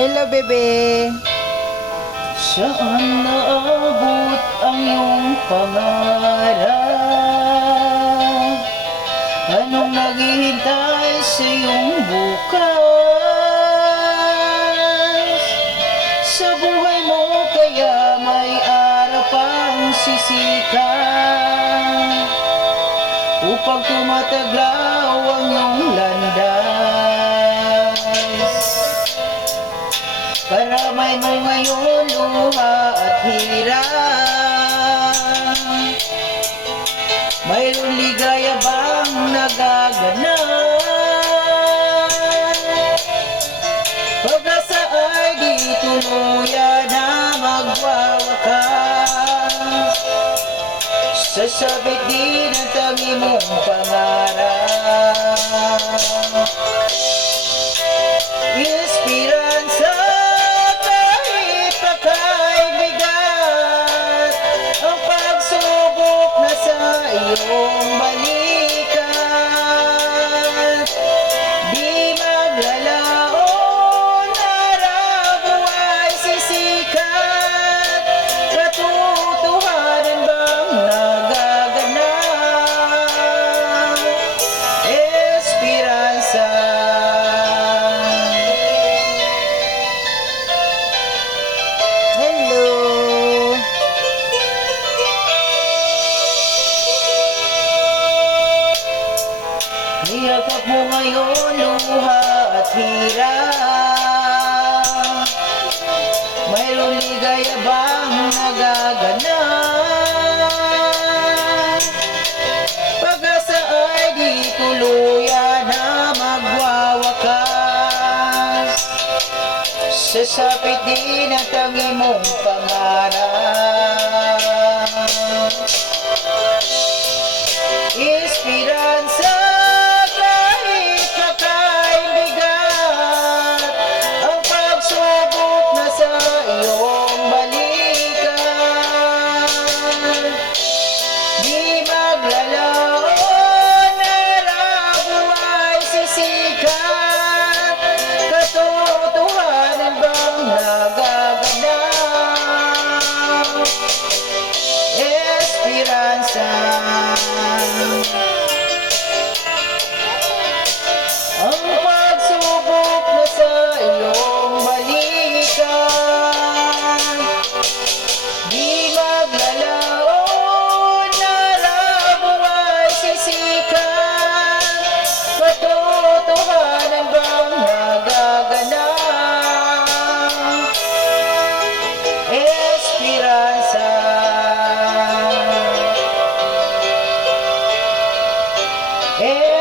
Hello, bebe. Saan naabot ang iyong pangarap? Anong naghihintay sa iyong bukas? Sa buhay mo kaya may araw pang sisikat upang tumataglaw ang iyong landas. Karamay mo ngayon luha at hirap. Mayroong ligaya bang nagaganap? Pag-asa ay di tuluyan na magwawakas. Sasabit din ang tangi mong pangarap. Esperansa kahit pa kay bigat, ang pagsubok na sa iyong balikat. Di maglalaon, araw ay sisikat. Katotohanan bang nagaganap? Esperansa. Hello. Niyakap mo ngayon luha at hirap. Mayroong ligaya bang nagaganap? Pag-asa ay di tuluyan na magwawakas. Sasapit din ang tangi mong pangarap. Esperansa kahit pa kay bigat, ang pagsubok na sa iyong balikat. Di maglalaon, araw ay sisikat. Katotohanan bang nagaganap? Esperansa. Ang pagsubok na sa iyong balikat. Di maglalaon, araw ay sisikat. Katotohanan bang nagaganap? Esperansa. Esperansa.